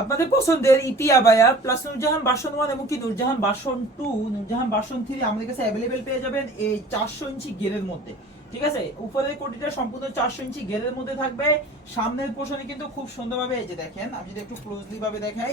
আপনাদের পছন্দের ইতি আবায়া প্লাস নুরজাহান বাসন ওয়ান এবং কি নুরজাহান বাসন টু নুরজাহান বাসন থ্রি আমাদের কাছে অ্যাভেলেবেল পেয়ে যাবেন এই চারশো ইঞ্চি গেরের মধ্যে। ঠিক আছে? উপরের কোটিটা সম্পূর্ণ চারশো ইঞ্চি গেরের মধ্যে থাকবে। সামনের পোষণে কিন্তু খুব সুন্দরভাবে এই যে দেখেন, আমি যদি একটু ক্লোজলি ভাবে দেখাই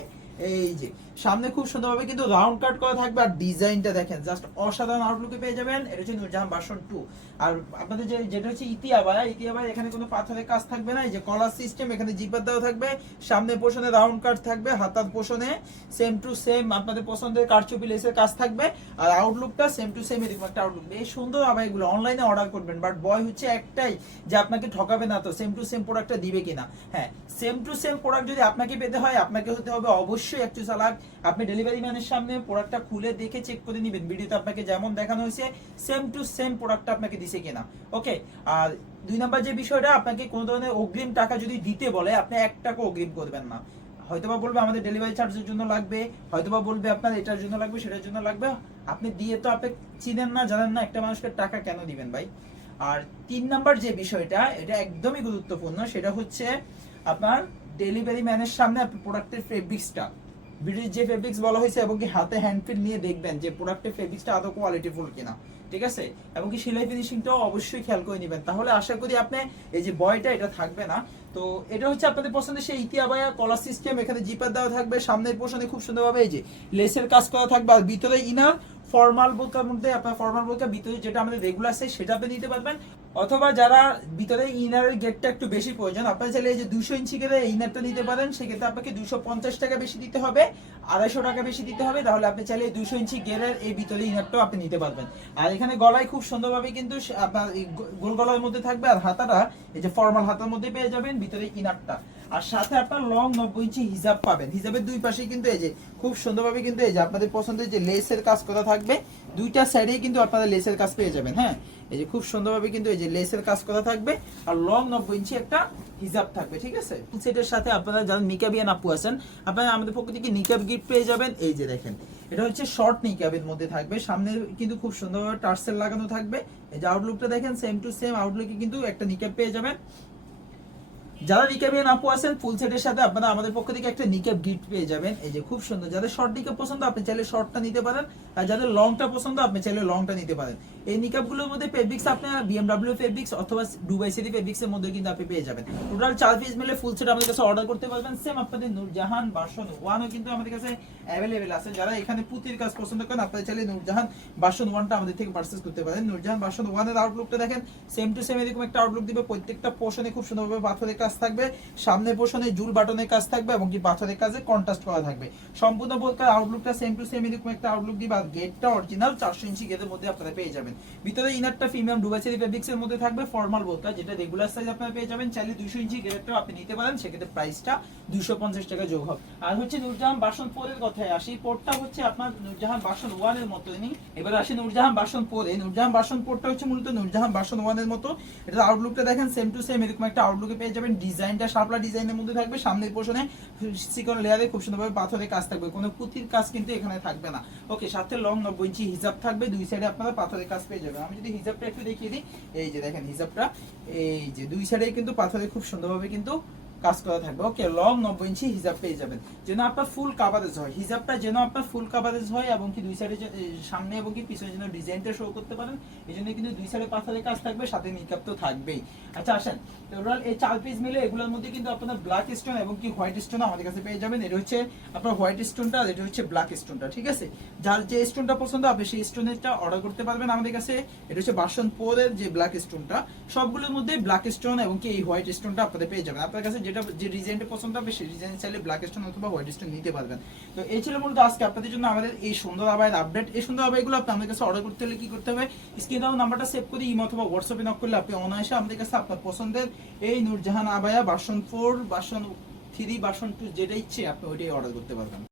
এই যে, সামনে খুব সুন্দরভাবে কিন্তু রাউন্ড কাট করা থাকবে আর ডিজাইনটা দেখেন জাস্ট অসাধারণ আউটলুকে পেয়ে যাবেন। এটা হচ্ছে নূরজাহান বাসন টু আর আপনাদের যে যেটা হচ্ছে ইতিহাবায়া ইতিহাবায়া এখানে কোনো পাথরের কাজ থাকবে না, এই যে কলার সিস্টেম এখানে জিপার দেওয়া থাকবে। সামনে পোষণে রাউন্ড কাট থাকবে, হাতার পোষণে। সেম টু সেম আপনাদের পছন্দের কারচুপি লেসের কাজ থাকবে। আর আউটলুকটা সেম টু সেম এরকম একটা আউটলুক এই সুন্দর আবাইগুলো অনলাইনে অর্ডার করবেন। বাট বয় হচ্ছে একটাই যে আপনাকে ঠকাবে না তো সেম টু সেম প্রোডাক্টটা দিবে কিনা। হ্যাঁ সেম টু সেম প্রোডাক্ট যদি আপনাকে পেতে হয়, আপনাকে হতে হবে অবশ্যই একটু চালাক আপনি ডেলিভারি ম্যানের সামনে প্রোডাক্টটা খুলে দেখে চেক করে নেবেন। ভিডিওতে আপনাকে যেমন দেখানো হয়েছে সেম টু সেম প্রোডাক্টটা আপনাকে দিছে কিনা। ওকে আর দুই নাম্বার যে বিষয়টা, আপনাকে কোনো ধরনের অগ্রিম টাকা যদি দিতে বলে, আপনি এক টাকা অগ্রিম করবেন না। হয়তোবা বলবে আমাদের ডেলিভারি চার্জের জন্য লাগবে, হয়তোবা বলবে আপনার এটার জন্য লাগবে, সেটার জন্য লাগবে। আপনি দিয়ে তো আপনি চিনেন না, জানেন না একটা মানুষকে টাকা কেন দিবেন ভাই? আর তিন নাম্বার যে বিষয়টা, এটা একদমই গুরুত্বপূর্ণ, সেটা হচ্ছে আপনার ডেলিভারি ম্যানের সামনে প্রোডাক্টের ফেব্রিক্সটা ব্রিটিশ যে ফেব্রিক্স বলা হয়েছে এবং কি হাতে হ্যান্ডফিল নিয়ে দেখবেন যে প্রোডাক্টের ফেব্রিক্সটা আদৌ কোয়ালিটিফুল কিনা, ঠিক আছে? এবং কি সেলাই ফিনিশিংটাও অবশ্যই খেয়াল করে নেবেন। তাহলে আশা করি আপনি এই যে বয়টা, এটা থাকবে না। তো এটা হচ্ছে আপনাদের পছন্দের সেই ইতিহাবায়া কলার সিস্টেম এখানে জিপার দেওয়া থাকবে, সামনের পোষণে খুব সুন্দরভাবে এই যে লেসের কাজ করা থাকবে, আর ভিতরে ইনার ফর্মাল বোরকার মধ্যে আপনার ফর্মাল বোরকা, ভিতরে যেটা আমাদের রেগুলার আছে সেটা আপনি নিতে পারবেন। অথবা যারা ভিতরে ইনারের গেটটা একটু বেশি প্রয়োজন, আপনারা চাইলে এই যে দুশো ইঞ্চি করে ইনারটা নিতে পারেন, সেক্ষেত্রে আপনাকে দুশো পঞ্চাশ টাকা বেশি দিতে হবে, আড়াইশো টাকা বেশি দিতে হবে, তাহলে আপনি চাইলে দুশো ইঞ্চি গেরের এই ভিতরে ইনারটাও আপনি নিতে পারবেন। আর এখানে গলায় খুব সুন্দরভাবে কিন্তু আপনার গোল গলার মধ্যে থাকবে আর হাতাটা এই যে ফর্মাল হাতার মধ্যে পেয়ে যাবেন, ভিতরে ইনারটা আর সাথে আপনার লং নব্বই ইঞ্চি হিজাব পাবেন। হিজাবের দুই পাশে কিন্তু এই যে, খুব সুন্দরভাবে কিন্তু এই যে আপনাদের পছন্দের যে লেসের কাজ করা থাকবে, দুইটা সাইডেই কিন্তু আপনারা লেসের কাজ পেয়ে যাবেন হ্যাঁ? এই যে খুব সুন্দরভাবে কিন্তু এই যে লেসের কাজ করা থাকবে, আর লং নব্বই ইঞ্চি একটা হিজাব থাকবে, ঠিক আছে? সেটের সাথে আপনারা যারা নিকাবিয়ান আপু আছেন, আপনারা আমাদের পক্ষ থেকে নিকাব গিফট পেয়ে যাবেন। এই যে দেখেন, এটা হচ্ছে শর্ট নিকাবের মধ্যে থাকবে। সামনে কিন্তু খুব সুন্দরভাবে টার্সেল লাগানো থাকবে। এই যে আউটলুকটা দেখেন সেম টু সেম আউটলুকে কিন্তু একটা নিকাব পেয়ে যাবেন। যারা নিকাবিয়ান আপু আছেন, ফুল সেটের সাথে আপনারা আমাদের পক্ষ থেকে একটা নিকাব গিফট পেয়ে যাবেন। এই যে খুব সুন্দর। যাদের শর্ট নিকাব পছন্দ, আপনি চাইলে শর্টটা নিতে পারেন। আর যাদের লংটা পছন্দ, আপনি চাইলে লংটা নিতে পারেন। এই নিকাবগুলোর মধ্যে ফেব্রিক্স আপনি বিএমডব্লিউ ফেব্রিক্স অথবা দুবাই সিটি ফেব্রিক্সের মধ্যে কিন্তু আপনি পেয়ে যাবেন। টোটাল চার পিস মিলে ফুল সেট আমাদের কাছে অর্ডার করতে পারবেন। সেম আপনাদের নূরজাহান বাসন ওয়ানও কিন্তু আমাদের কাছে অ্যাভেলেবেল আছে। যারা এখানে পুঁতির কাজ পছন্দ করেন, আপনারা চাইলে নূরজাহান বাসন ওয়ানটা আমাদের থেকে পারচেস করতে পারেন। নূরজাহান বাসন ওয়ানের আউটলুকটা দেখেন সেম টু সেম এরকম একটা আউটলুক দিবে। প্রত্যেকটা পোর্শনে খুব সুন্দরভাবে পাথরের কাজ থাকবে, সামনে পোর্শনে জুল বাটনের কাজ থাকবে এবং কি পাথরের কাজে কন্ট্রাস্ট করা থাকবে। সম্পূর্ণ বোরকার আউটলুকটা সেম টু সেম এরকম একটা আউটলুক দিবে আর গেটটা অরিজিনাল চারশো ইঞ্চি গেটের মধ্যে আপনারা পেয়ে যাবেন। ভিতরে ইনারটা প্রিমিয়াম ডুবাইসেরি ফেব্রিক্স এর মধ্যে থাকবে ফর্মাল বোরকা যেটা রেগুলার সাইজ আপনারা পেয়ে যাবেন। চাইলে দুশো ইঞ্চি গেটটাও আপনি নিতে পারেন, সেক্ষেত্রে প্রাইসটা দুশো পঞ্চাশ টাকা যোগ হবে। আর হচ্ছে নূরজাহান বাসন ফোরের কথায় আসি পোর্টটা হচ্ছে আপনার নুরজাহান বাসন ওয়ানের মতনই। এবার আসি নূরজাহান বাসন ফোরে নূরজাহান বাসন পোর্টটা হচ্ছে মূলত নূরজাহান বাসন ওয়ানের মতো। এটা আউটলুকটা দেখেন সেম টু সেম এরকম একটা আউটলুকে পেয়ে যাবেন। ডিজাইনটা, শাপলা ডিজাইনের মধ্যে থাকবে, সামনের পোর্শনে চিকন লেয়ারে খুব সুন্দরভাবে পাথরের কাজ থাকবে। কোনো পুঁতির কাজ কিন্তু এখানে থাকবে না। ওকে সাথে লং নব্বই ইঞ্চি হিজাব থাকবে, দুই সাইডে আপনারা পাথরের কাজ পেয়ে যাবেন। আমি যদি হিজাবটা একটু দেখিয়ে দিই, এই যে দেখেন হিজাবটা, এই যে দুই সাইডে কিন্তু পাথরে খুব সুন্দরভাবে কিন্তু কাজ করা থাকবে। ওকে লং নব্বই ইঞ্চি হিজাব পেয়ে যাবেন। যেন আপনার ফুল কাভারেজ হয়। হিজাবটা যেন আপনার ফুল কাভারেজ হয় এবং কি দুই সাইডে সামনে এবং কি পিছনে যেন ডিজাইনটা শো করতে পারেন। এই জন্য কিন্তু দুই সাইডে পাথরের কাজ থাকবে, সাথে নিকাপ তো থাকবেই। আচ্ছা আসেন। টোটাল এই চার পিস মিলে এগুলোর মধ্যে কিন্তু আপনার ব্ল্যাক স্টোন এবং কি হোয়াইট স্টোন আমাদের কাছে পেয়ে যাবেন। এটা হচ্ছে আপনার হোয়াইট স্টোনটা এটা হচ্ছে ব্ল্যাক স্টোনটা ঠিক আছে? যার যে স্টোনটা পছন্দ, আপনি সেই স্টোনেরটা অর্ডার করতে পারবেন আমাদের কাছে। এটা হচ্ছে বাসন পোরের যে ব্ল্যাক স্টোনটা সবগুলোর মধ্যে ব্ল্যাক স্টোন এবং কি এই হোয়াইট স্টোনটা আপনাদের পেয়ে যাবেন। আপনার কাছে যেটা যে ডিজাইনটা পছন্দ হবে, সেই ডিজাইন চাইলে ব্ল্যাক স্টোন অথবা হোয়াইট স্টোন নিতে পারবেন। তো এই ছিল মূলত আজকে আপনাদের জন্য আমাদের এই সুন্দর আবায়ের আপডেট এই সুন্দর আবাইগুলো আপনি আমাদের কাছে অর্ডার করতে হলে কি করতে হবে? স্ক্রিন নাম্বারটা সেভ করে ইমো অথবা হোয়াটসঅ্যাপে নক করলে আপনি অনায়াসে আমাদের কাছে আপনার পছন্দের এই নূরজাহান আবায়া বাসন ফোর বাসন থ্রি বাসন টু যেটা ইচ্ছে আপনি ওইটাই অর্ডার করতে পারবেন।